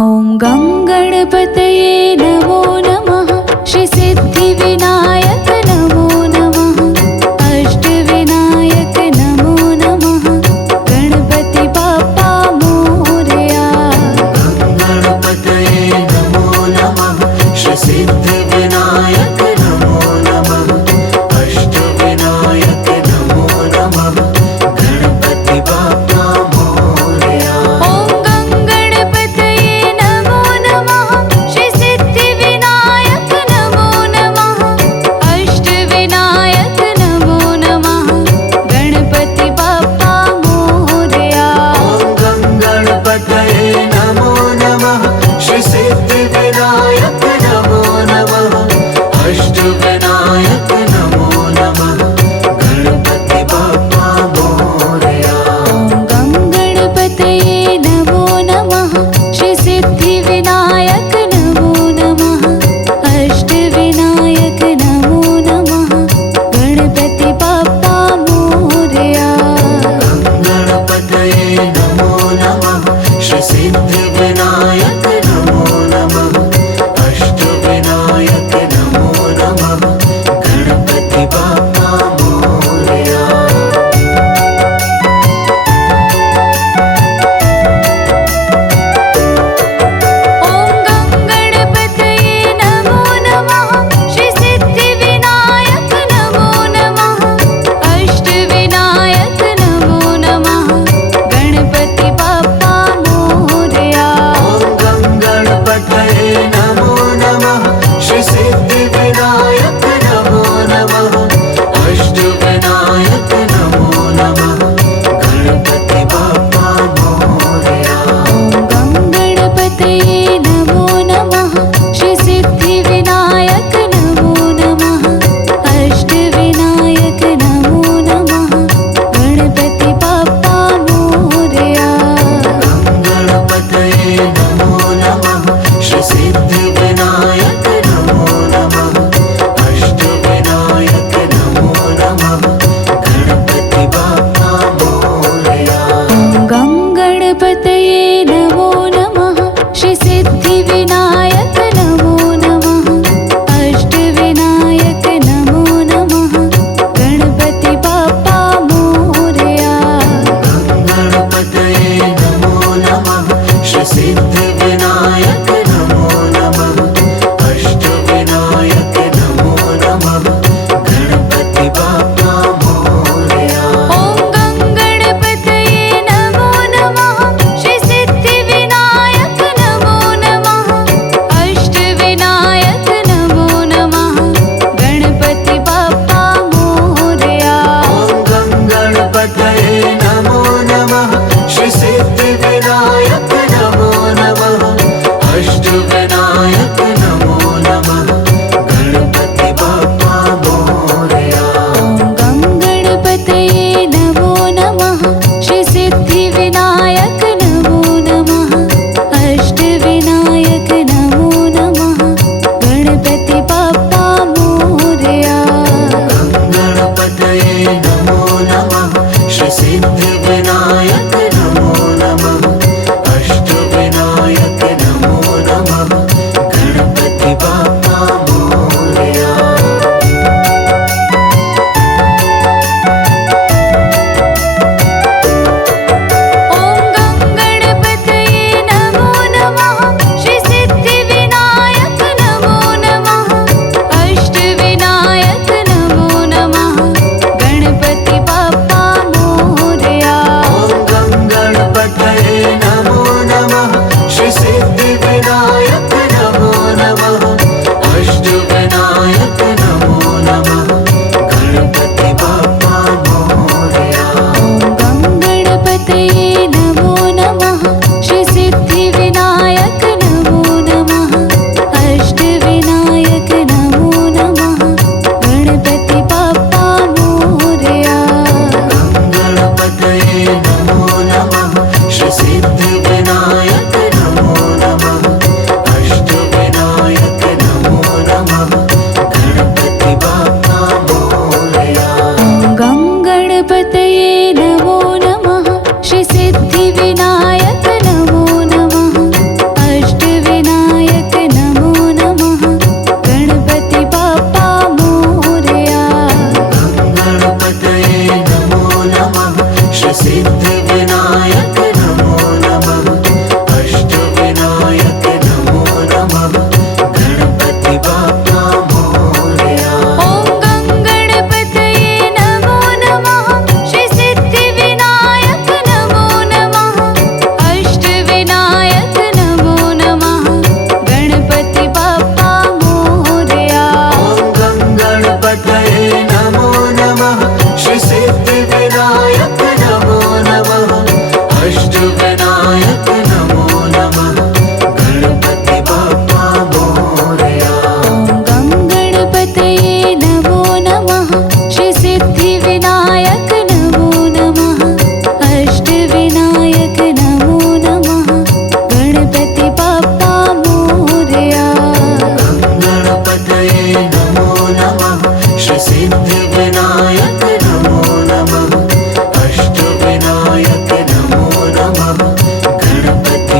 ॐ गङ्गणपतये नमो नमः। श्री सिद्धिविनायक नमो नमः। अष्टविनायक नमो नमः। गणपति बाप्पा मोरया। गणपतये नमो नमः। श्री सिद्धिविनायक नमो नमः। अष्टविनायक नमो नमः। गणपति बाप्पा मोरया। ॐ गङ्गणपतये नमो नमः। श्री सिद्धिविनायक नमो नमः। अष्टविनायक नमो नमः। गणपति बाप्पा मोरया। ॐ गणपतये नमो नमः। श्री सिद्धिविनायक नमो नमः। अष्टविनायक नमो नमः। गणपति बाप्पा मोरया। ॐ गङ्गणपतये नमो नमः। श्री सिद्धिविनायक नमो नमः। अष्टविनायक नमो नमः। गणपति बाप्पा मोरया। गणपतये नमो नमः। श्री सिद्धिविनायक नमो नमः। अष्टविनायक नमो नमः। गणपति बाप्पा मोरया। ॐ गङ्गणपतये नमो नमः। श्री सिद्धिविनायक नमो नमः। अष्टविनायक नमो नमः। गणपति बाप्पा मोरया। ॐ गणपतये नमो नमः। श्री सिद्धिविनायक नमो नमः। अष्टविनायक नमो नमः। गणपति बाप्पा मोरया। गङ्गणपतये नमो नमः। श्री सिद्धिविनायक नमो नमः। अष्टविनायक नमो नमः। गणपति बाप्पा मोरया। गणपतये नमो नमः। श्री सिद्धिविनायक नमो नमः। अष्टविनायक नमो नमः। गणपति बाप्पा मोरया। गङ्गणपतये नमो नमः। श्री सिद्धिविनायक नमो नमः। अष्टविनायक नमो नमः। गणपति बाप्पा मोरया। गणपतये नमो नमः। श्री सिद्धिविनायक नमो नमः। अष्टविनायक नमो नमः। गणपति बाप्पा मोरया। ॐ गङ्गणपतये नमो नमः। श्री सिद्धिविनायक नमो नमः। अष्टविनायक नमो नमः। गणपति बाप्पा मोरया। ॐ गणपतये नमो नमः। श्री सिद्धिविनायक नमो नमः। अष्टविनायक नमो नमः। गणपति बाप्पा मोरया। ॐ गङ्गणपतये नमो नमः। श्री सिद्धिविनायक नमो नमः। अष्टविनायक नमो नमः। गणपति बाप्पा मोरया। गणपतये नमो नमः। श्री सिद्धिविनायक नमो नमः। सिद्धिविनायक नमो नमः गणपति बाप्पा मोरया। ॐ गं गणपतये नमो नमः श्री सिद्धिविनायक नमो नमः अष्टविनायक नमो नमः गणपति बाप्पा मोरया। गणपतये नमो नमः श्री सिद्धिविनायक नमो नमः अष्टविनायक नमो नमः गणपति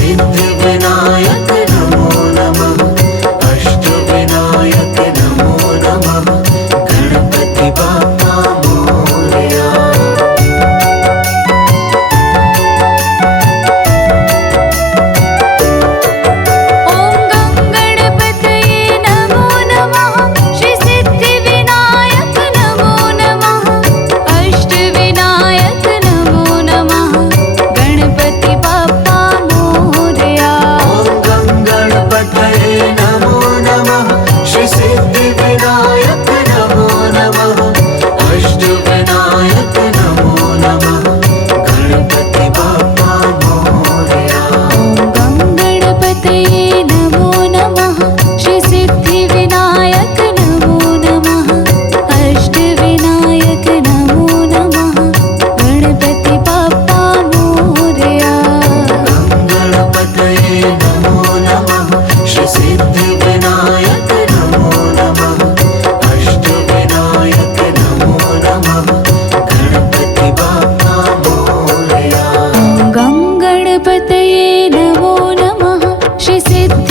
सिद्धिविनायक नमो नमः अष्टविनायक नमो नमः गणपति बाप्पा मोरया। ॐ गणपतये नमो नमः श्री सिद्धिविनायक नमो नमः अष्टविनायक नमो नमः गणपति बाप्पा मोरया। ॐ गणपतये नमो नमः श्री सिद्धिविनायक नमो नमः अष्टविनायक नमो नमः गणपति बाप्पा मोरया। ॐ गणपतये नमो नमः श्री सिद्धिविनायक नमो नमः अष्टविनायक नमो नमः गणपति बाप्पा मोरया। गणपतये नमो नमः श्री सिद्धिविनायक नमो नमः अष्टविनायक नमो नमः गणपति बाप्पा मोरया। गणपतये नमो नमः श्री सिद्धि